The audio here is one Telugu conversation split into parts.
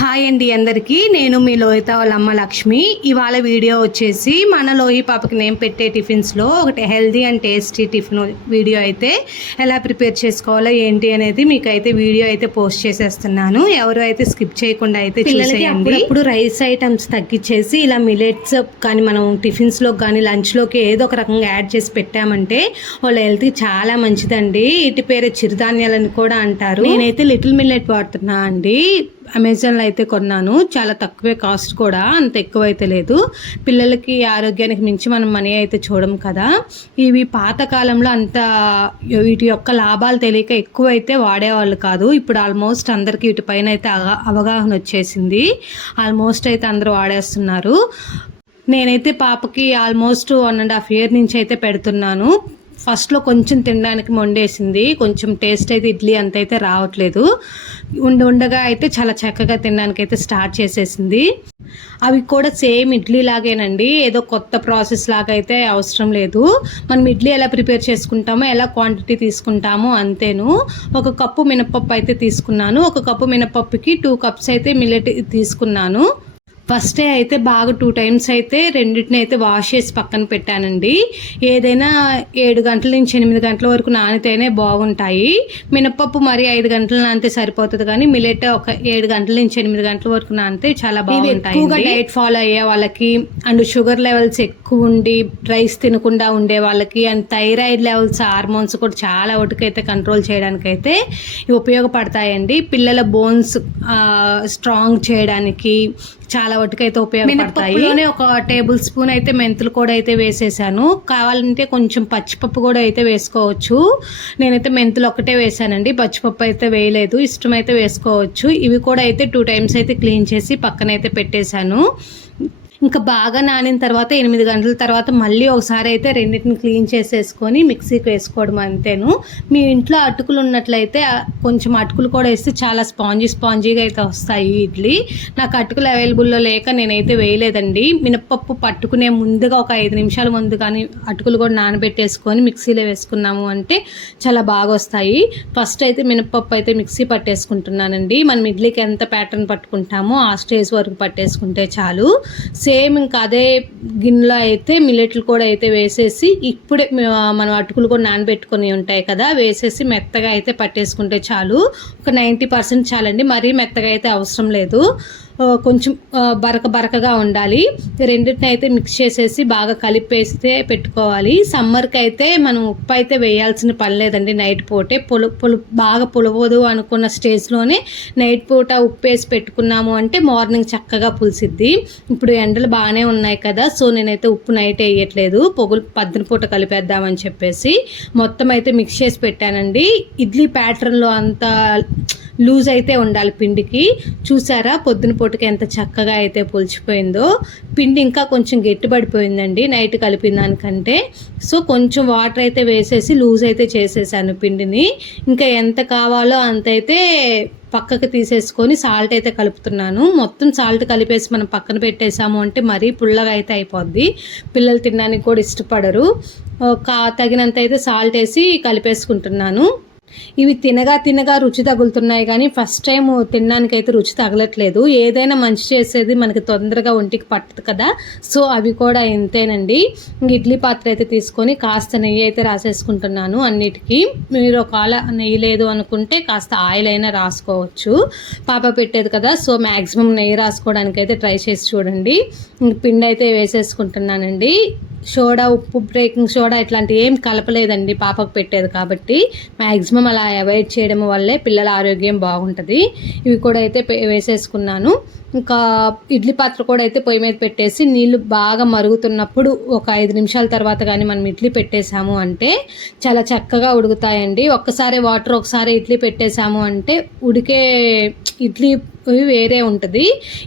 హాయ్ అండి అందరికీ, నేను మీ లోహిత వాళ్ళ అమ్మ లక్ష్మి. ఇవాళ వీడియో వచ్చేసి మన లోహి పాపకి నేను పెట్టే టిఫిన్స్లో ఒకటి healthy and tasty tiffin video అయితే ఎలా ప్రిపేర్ చేసుకోవాలో ఏంటి అనేది మీకైతే వీడియో అయితే పోస్ట్ చేసేస్తున్నాను. ఎవరు అయితే స్కిప్ చేయకుండా అయితే చూసేయండి. ఇప్పుడు రైస్ ఐటమ్స్ తగ్గించేసి ఇలా మిలెట్స్ కానీ మనం టిఫిన్స్లో కానీ లంచ్లోకి ఏదో ఒక రకంగా యాడ్ చేసి పెట్టామంటే వాళ్ళ హెల్త్కి చాలా మంచిదండి. ఇటు పేరు చిరుధాన్యాలని కూడా అంటారు. నేనైతే లిటిల్ మిల్లెట్ వాడుతున్నా అండి. అమెజాన్లో అయితే కొన్నాను, చాలా తక్కువే కాస్ట్ కూడా, అంత ఎక్కువ అయితే లేదు. పిల్లలకి ఆరోగ్యానికి మించి మనం మనీ అయితే చూడం కదా. ఇవి పాతకాలంలో అంత వీటి యొక్క లాభాలు తెలియక ఎక్కువ అయితే వాడేవాళ్ళు కాదు. ఇప్పుడు ఆల్మోస్ట్ అందరికీ వీటిపైన అయితే అవగాహన వచ్చేసింది. ఆల్మోస్ట్ అయితే అందరూ వాడేస్తున్నారు. నేనైతే పాపకి ఆల్మోస్ట్ 1.5 years నుంచి అయితే పెడుతున్నాను. ఫస్ట్లో కొంచెం తినడానికి మొండేసింది, కొంచెం టేస్ట్ అయితే ఇడ్లీ అంత అయితే రావట్లేదు. ఉండగా అయితే చాలా చక్కగా తినడానికి అయితే స్టార్ట్ చేసేసింది. అవి కూడా సేమ్ ఇడ్లీ లాగేనండి, ఏదో కొత్త ప్రాసెస్ లాగా అయితే అవసరం లేదు. మనం ఇడ్లీ ఎలా ప్రిపేర్ చేసుకుంటామో, ఎలా క్వాంటిటీ తీసుకుంటామో అంతేను. 1 కప్పు మినపప్పు అయితే తీసుకున్నాను. 1 కప్పు మినపప్పుకి 2 cups అయితే మిల్లెట్ తీసుకున్నాను. ఫస్ట్ డే అయితే బాగా 2 times అయితే రెండింటిని అయితే వాష్ చేసి పక్కన పెట్టానండి. ఏదైనా 7 గంటల నుంచి 8 గంటల వరకు నానితేనే బాగుంటాయి. మినపప్పు మరి 5 గంటలు నానితే సరిపోతుంది, కానీ మిల్లెట్ ఒక 7 గంటల నుంచి 8 గంటల వరకు నానితే చాలా బాగుంటాయి. ఎక్కువగా డైట్ ఫాలో అయ్యే వాళ్ళకి, అండ్ షుగర్ లెవెల్స్ ఎక్కువ ఉండి రైస్ తినకుండా ఉండే వాళ్ళకి, అండ్ థైరాయిడ్ లెవెల్స్ హార్మోన్స్ కూడా చాలా వరకైతే కంట్రోల్ చేయడానికైతే ఇవి ఉపయోగపడతాయండి. పిల్లల బోన్స్ స్ట్రాంగ్ చేయడానికి చాలా వరకైతే ఉపయోగపడతాయి. 1 tablespoon అయితే మెంతులు కూడా అయితే వేసేసాను. కావాలంటే కొంచెం పచ్చిపప్పు కూడా అయితే వేసుకోవచ్చు. నేనైతే మెంతులు ఒకటే వేసానండి, పచ్చిపప్పు అయితే వేయలేదు. ఇష్టమైతే వేసుకోవచ్చు. ఇవి కూడా అయితే 2 times అయితే క్లీన్ చేసి పక్కనైతే పెట్టేశాను. ఇంకా బాగా నానిన తర్వాత 8 గంటల తర్వాత మళ్ళీ ఒకసారి అయితే రెండింటిని క్లీన్ చేసేసుకొని మిక్సీకి వేసుకోవడం అంతేను. మీ ఇంట్లో అటుకులు ఉన్నట్లయితే కొంచెం అటుకులు కూడా వేస్తే చాలా స్పాంజీగా అయితే వస్తాయి ఇడ్లీ. నాకు అటుకులు అవైలబుల్లో లేక నేనైతే వేయలేదండి. మినపప్పు పట్టుకునే ముందుగా ఒక 5 నిమిషాల ముందు కానీ అటుకులు కూడా నానబెట్టేసుకొని మిక్సీలో వేసుకున్నాము అంటే చాలా బాగా వస్తాయి. ఫస్ట్ అయితే మినపప్పు అయితే మిక్సీ పట్టేసుకుంటున్నానండి. మనం ఇడ్లీకి ఎంత ప్యాటర్న్ పట్టుకుంటామో ఆ స్టేజ్ వరకు పట్టేసుకుంటే చాలు. సేమ్ ఇంకా అదే గిన్నెలో అయితే మిల్లెట్లు కూడా అయితే వేసేసి ఇప్పుడే మనం అటుకులు కూడా నానబెట్టుకొని ఉంటాయి కదా, వేసేసి మెత్తగా అయితే పట్టేసుకుంటే చాలు. ఒక 90% చాలండి, మరీ మెత్తగా అయితే అవసరం లేదు. కొంచెం బరకగా ఉండాలి. రెండింటిని అయితే మిక్స్ చేసేసి బాగా కలిపేస్తే పెట్టుకోవాలి. సమ్మర్కి అయితే మనం ఉప్పు అయితే వేయాల్సిన పని లేదండి. నైట్ పూటే బాగా పులవదు అనుకున్న స్టేజ్లోనే నైట్ పూట ఉప్పు వేసి పెట్టుకున్నాము అంటే మార్నింగ్ చక్కగా పులిసిద్ది. ఇప్పుడు ఎండలు బాగానే ఉన్నాయి కదా, సో నేనైతే ఉప్పు నైట్ వేయట్లేదు, పొద్దున పూట కలిపేద్దామని చెప్పేసి మొత్తం అయితే మిక్స్ చేసి పెట్టానండి. ఇడ్లీ ప్యాటర్న్లో అంత లూజ్ అయితే ఉండాలి పిండికి. చూసారా పొద్దున పూటకి ఎంత చక్కగా అయితే పులిచిపోయిందో. పిండి ఇంకా కొంచెం గట్టిపడిపోయిందండి నైట్ కలిపిన దానికంటే. సో కొంచెం వాటర్ అయితే వేసేసి లూజ్ అయితే చేసేసాను పిండిని. ఇంకా ఎంత కావాలో అంత అయితే పక్కకు తీసేసుకొని సాల్ట్ అయితే కలుపుతున్నాను. మొత్తం సాల్ట్ కలిపేసి మనం పక్కన పెట్టేసాము అంటే మరీ పుల్లగా అయితే అయిపోద్ది, పిల్లలు తినడానికి కూడా ఇష్టపడరు. తగినంత అయితే సాల్ట్ వేసి కలిపేసుకుంటున్నాను. ఇవి తినగా రుచి తగులుతున్నాయి, కానీ ఫస్ట్ టైం తినడానికి అయితే రుచి తగలట్లేదు. ఏదైనా మంచి చేసేది మనకి తొందరగా ఒంటికి పట్టదు కదా, సో అవి కూడా ఇంతేనండి. ఇడ్లీ పాత్ర అయితే తీసుకొని కాస్త నెయ్యి అయితే రాసేసుకుంటున్నాను అన్నిటికీ. మీరు ఒకవేళ నెయ్యి లేదు అనుకుంటే కాస్త ఆయిల్ అయినా రాసుకోవచ్చు. పాప పెట్టేది కదా, సో మ్యాక్సిమం నెయ్యి రాసుకోవడానికి అయితే ట్రై చేసి చూడండి. పిండి అయితే వేసేసుకుంటున్నానండి. సోడా, ఉప్పు, బేకింగ్ సోడా ఇట్లాంటివి ఏం కలపలేదండి పాపకు పెట్టేది కాబట్టి. మ్యాక్సిమం అలా అవాయిడ్ చేయడం వల్లే పిల్లల ఆరోగ్యం బాగుంటుంది. ఇవి కూడా అయితే వేసేసుకున్నాను. ఇంకా ఇడ్లీ పాత్ర కూడా అయితే పొయ్యి మీద పెట్టేసి నీళ్ళు బాగా మరుగుతున్నప్పుడు ఒక 5 నిమిషాల తర్వాత కానీ మనం ఇడ్లీ పెట్టేసాము అంటే చాలా చక్కగా ఉడుకుతాయండి. ఒక్కసారి వాటర్ ఒకసారి ఇడ్లీ పెట్టేసాము అంటే ఉడికే ఇడ్లీ వేరే ఉంటుంది.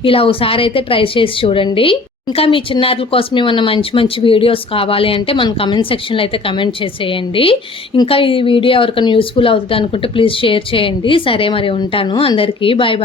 ఇలా ఒకసారి అయితే ట్రై చేసి చూడండి. ఇంకా మీ చిన్నారుల కోసం ఏమన్నా మంచి వీడియోస్ కావాలి అంటే మన కమెంట్ సెక్షన్లో అయితే కమెంట్ చేసేయండి. ఇంకా ఈ వీడియో ఎవరికైనా యూస్ఫుల్ అవుతుంది అనుకుంటే ప్లీజ్ షేర్ చేయండి. సరే మరి ఉంటాను. అందరికీ బాయ్.